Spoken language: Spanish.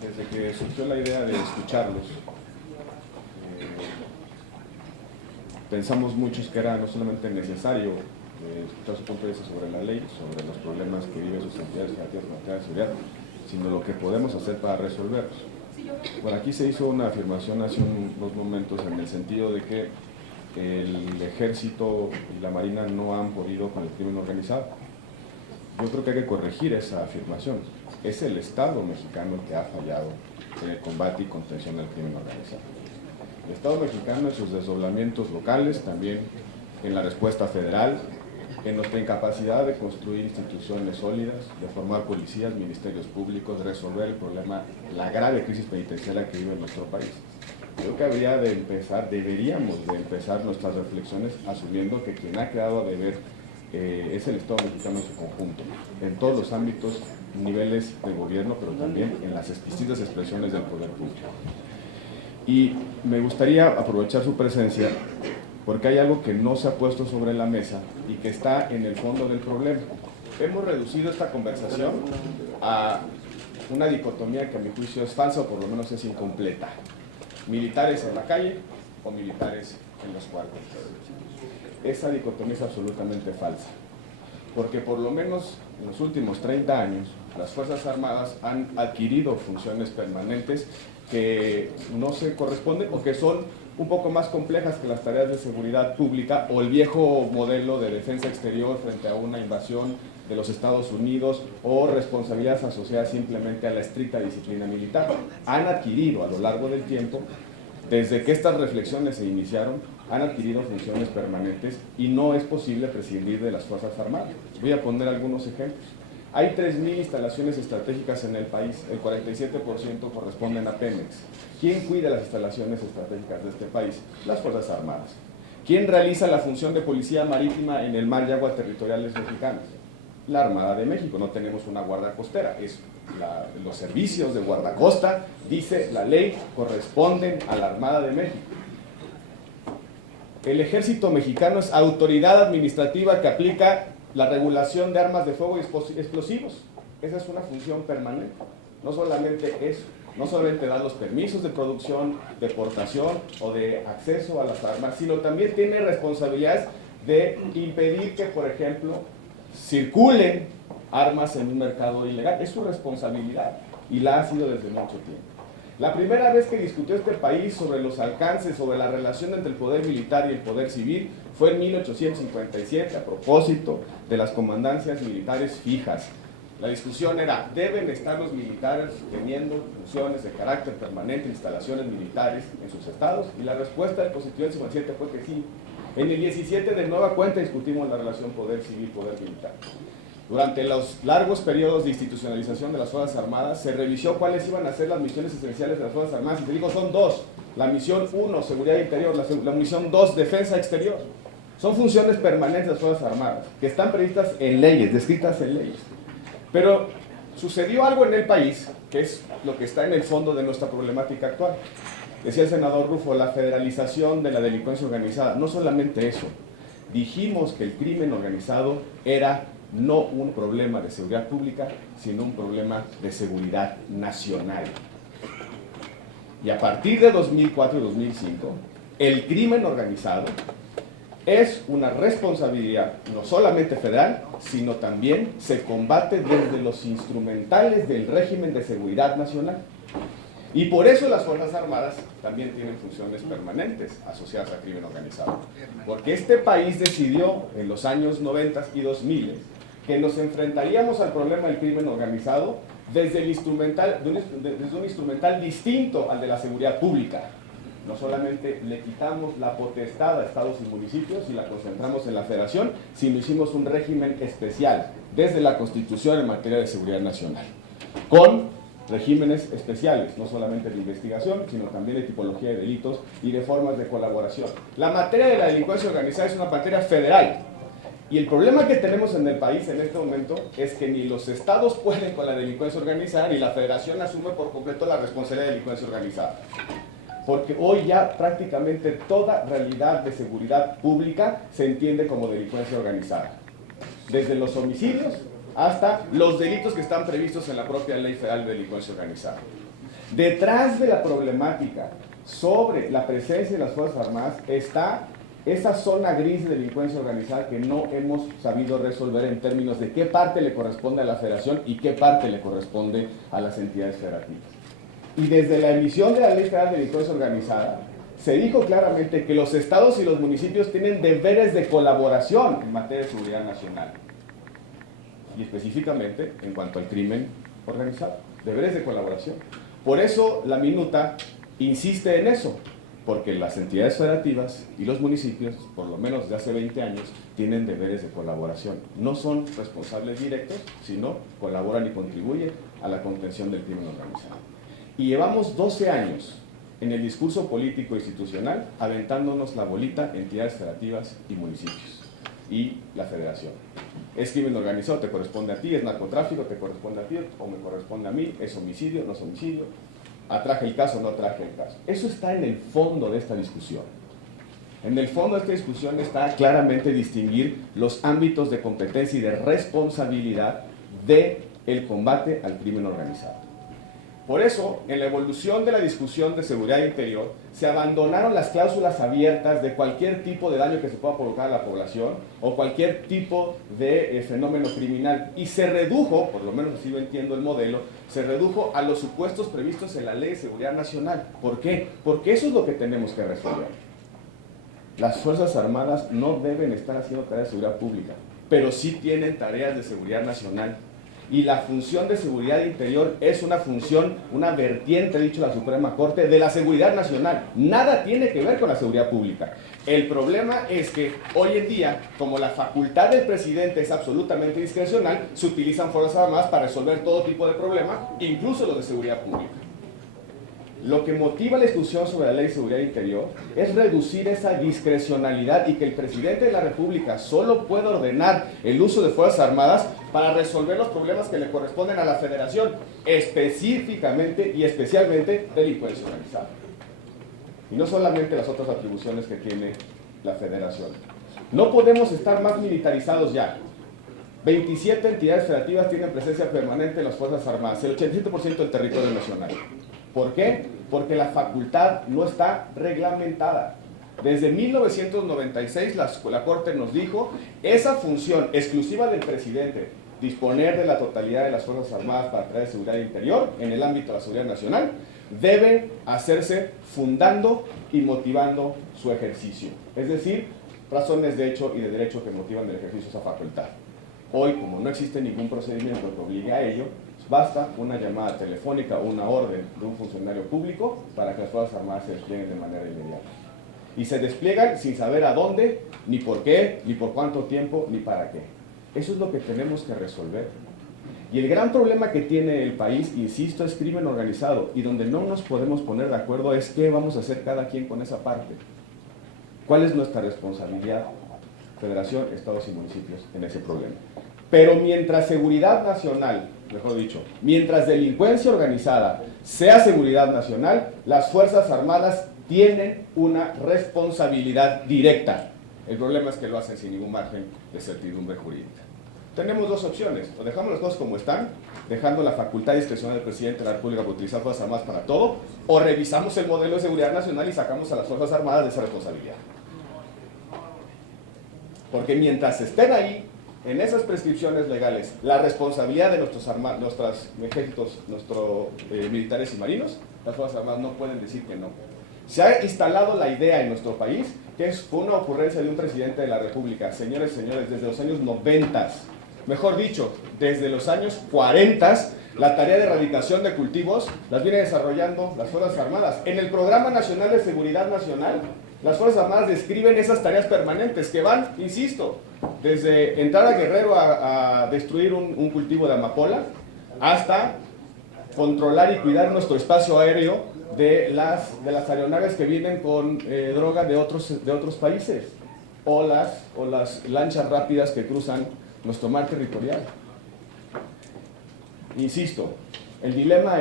desde que surgió la idea de escucharlos, pensamos muchos que era no solamente necesario escuchar su punto de vista sobre la ley, sobre los problemas que viven sus entidades federativas en materia de seguridad, sino lo que podemos hacer para resolverlos. Bueno, aquí se hizo una afirmación hace unos momentos en el sentido de que el Ejército y la Marina no han podido con el crimen organizado. Yo creo que hay que corregir esa afirmación. Es el Estado mexicano el que ha fallado en el combate y contención del crimen organizado. El Estado mexicano en sus desdoblamientos locales, también en la respuesta federal, en nuestra incapacidad de construir instituciones sólidas, de formar policías, ministerios públicos, de resolver el problema, la grave crisis penitenciaria que vive nuestro país. Creo que deberíamos de empezar nuestras reflexiones asumiendo que quien ha quedado a deber es el Estado mexicano en su conjunto, en todos los ámbitos, niveles de gobierno, pero también en las distintas expresiones del poder público. Y me gustaría aprovechar su presencia porque hay algo que no se ha puesto sobre la mesa y que está en el fondo del problema. Hemos reducido esta conversación a una dicotomía que a mi juicio es falsa o por lo menos es incompleta. Militares en la calle o militares en los cuartos. Esa dicotomía es absolutamente falsa, porque por lo menos en los últimos 30 años las Fuerzas Armadas han adquirido funciones permanentes que no se corresponden o que son un poco más complejas que las tareas de seguridad pública o el viejo modelo de defensa exterior frente a una invasión de los Estados Unidos o responsabilidades asociadas simplemente a la estricta disciplina militar. Han adquirido a lo largo del tiempo, desde que estas reflexiones se iniciaron, han adquirido funciones permanentes y no es posible prescindir de las Fuerzas Armadas. Voy a poner algunos ejemplos. Hay 3.000 instalaciones estratégicas en el país, el 47% corresponden a Pemex. ¿Quién cuida las instalaciones estratégicas de este país? Las Fuerzas Armadas. ¿Quién realiza la función de policía marítima en el mar y agua territoriales mexicanas? La Armada de México. No tenemos una guardia costera, los servicios de guardacosta, dice la ley, corresponden a la Armada de México. El Ejército Mexicano es autoridad administrativa que aplica la regulación de armas de fuego y explosivos. Esa es una función permanente. No solamente eso, no solamente da los permisos de producción, de portación o de acceso a las armas, sino también tiene responsabilidades de impedir que, por ejemplo, circulen armas en un mercado ilegal. Es su responsabilidad y la ha sido desde mucho tiempo. La primera vez que discutió este país sobre los alcances, sobre la relación entre el poder militar y el poder civil, fue en 1857, a propósito de las comandancias militares fijas. La discusión era, ¿deben estar los militares teniendo funciones de carácter permanente, instalaciones militares en sus estados? Y la respuesta del positivo del 57 fue que sí. En el 17 de nueva cuenta discutimos la relación poder civil-poder militar. Durante los largos periodos de institucionalización de las Fuerzas Armadas, se revisó cuáles iban a ser las misiones esenciales de las Fuerzas Armadas y se dijo, son dos. La misión 1, seguridad interior, la misión 2, defensa exterior. Son funciones permanentes de las Fuerzas Armadas, que están previstas en leyes, descritas en leyes. Pero sucedió algo en el país, que es lo que está en el fondo de nuestra problemática actual. Decía el senador Rufo, la federalización de la delincuencia organizada. No solamente eso, dijimos que el crimen organizado era no un problema de seguridad pública, sino un problema de seguridad nacional. Y a partir de 2004 y 2005, el crimen organizado es una responsabilidad no solamente federal, sino también se combate desde los instrumentales del régimen de seguridad nacional. Y por eso las Fuerzas Armadas también tienen funciones permanentes asociadas al crimen organizado. Porque este país decidió en los años 90 y 2000 que nos enfrentaríamos al problema del crimen organizado desde un instrumental distinto al de la seguridad pública. No solamente le quitamos la potestad a estados y municipios y la concentramos en la federación, sino hicimos un régimen especial desde la Constitución en materia de seguridad nacional, con regímenes especiales, no solamente de investigación, sino también de tipología de delitos y de formas de colaboración. La materia de la delincuencia organizada es una materia federal. Y el problema que tenemos en el país en este momento es que ni los estados pueden con la delincuencia organizada, ni la federación asume por completo la responsabilidad de delincuencia organizada. Porque hoy ya prácticamente toda realidad de seguridad pública se entiende como delincuencia organizada. Desde los homicidios hasta los delitos que están previstos en la propia Ley Federal de Delincuencia Organizada. Detrás de la problemática sobre la presencia de las Fuerzas Armadas está esa zona gris de delincuencia organizada que no hemos sabido resolver en términos de qué parte le corresponde a la federación y qué parte le corresponde a las entidades federativas. Y desde la emisión de la Ley Federal de Delincuencia Organizada, se dijo claramente que los estados y los municipios tienen deberes de colaboración en materia de seguridad nacional. Y específicamente en cuanto al crimen organizado, deberes de colaboración. Por eso la minuta insiste en eso, porque las entidades federativas y los municipios, por lo menos de hace 20 años, tienen deberes de colaboración. No son responsables directos, sino colaboran y contribuyen a la contención del crimen organizado. Y llevamos 12 años en el discurso político institucional aventándonos la bolita entidades federativas y municipios y la federación. Es crimen organizado, te corresponde a ti, es narcotráfico, te corresponde a ti o me corresponde a mí, es homicidio, no es homicidio, atraje el caso, no atraje el caso. Eso está en el fondo de esta discusión. En el fondo de esta discusión está claramente distinguir los ámbitos de competencia y de responsabilidad del combate al crimen organizado. Por eso, en la evolución de la discusión de seguridad interior, se abandonaron las cláusulas abiertas de cualquier tipo de daño que se pueda provocar a la población o cualquier tipo de fenómeno criminal y se redujo, por lo menos así lo entiendo el modelo, se redujo a los supuestos previstos en la Ley de Seguridad Nacional. ¿Por qué? Porque eso es lo que tenemos que resolver. Las Fuerzas Armadas no deben estar haciendo tareas de seguridad pública, pero sí tienen tareas de seguridad nacional. Y la función de seguridad interior es una función, una vertiente, ha dicho la Suprema Corte, de la seguridad nacional. Nada tiene que ver con la seguridad pública. El problema es que hoy en día, como la facultad del presidente es absolutamente discrecional, se utilizan Fuerzas Armadas para resolver todo tipo de problemas, incluso los de seguridad pública. Lo que motiva la discusión sobre la Ley de Seguridad Interior es reducir esa discrecionalidad y que el presidente de la República solo pueda ordenar el uso de Fuerzas Armadas para resolver los problemas que le corresponden a la Federación, específicamente y especialmente delincuencia organizada. Y no solamente las otras atribuciones que tiene la Federación. No podemos estar más militarizados ya. 27 entidades federativas tienen presencia permanente en las Fuerzas Armadas, el 87% del territorio nacional. ¿Por qué? Porque la facultad no está reglamentada. Desde 1996 la Corte nos dijo, esa función exclusiva del presidente, disponer de la totalidad de las Fuerzas Armadas para traer seguridad interior en el ámbito de la seguridad nacional, debe hacerse fundando y motivando su ejercicio. Es decir, razones de hecho y de derecho que motivan el ejercicio de esa facultad. Hoy, como no existe ningún procedimiento que obligue a ello, basta una llamada telefónica o una orden de un funcionario público para que las Fuerzas Armadas se desplieguen de manera inmediata. Y se despliegan sin saber a dónde, ni por qué, ni por cuánto tiempo, ni para qué. Eso es lo que tenemos que resolver. Y el gran problema que tiene el país, insisto, es crimen organizado. Y donde no nos podemos poner de acuerdo es qué vamos a hacer cada quien con esa parte. ¿Cuál es nuestra responsabilidad? Federación, estados y municipios en ese problema. Pero mientras seguridad nacional, mejor dicho, mientras delincuencia organizada sea seguridad nacional, las Fuerzas Armadas tienen una responsabilidad directa. El problema es que lo hacen sin ningún margen de certidumbre jurídica. Tenemos dos opciones: o dejamos las cosas como están, dejando la facultad discrecional del presidente de la República para utilizar Fuerzas Armadas para todo, o revisamos el modelo de seguridad nacional y sacamos a las Fuerzas Armadas de esa responsabilidad. Porque mientras estén ahí, en esas prescripciones legales, la responsabilidad de nuestros ejércitos, nuestros militares y marinos, las Fuerzas Armadas no pueden decir que no. Se ha instalado la idea en nuestro país, que fue una ocurrencia de un presidente de la República, señores, desde los años 90, mejor dicho, desde los años 40, la tarea de erradicación de cultivos las viene desarrollando las Fuerzas Armadas. En el Programa Nacional de Seguridad Nacional, las Fuerzas Armadas describen esas tareas permanentes que van, insisto, desde entrar a Guerrero a destruir un cultivo de amapola, hasta controlar y cuidar nuestro espacio aéreo de las aeronaves que vienen con droga de otros países, o las lanchas rápidas que cruzan nuestro mar territorial. Insisto, el dilema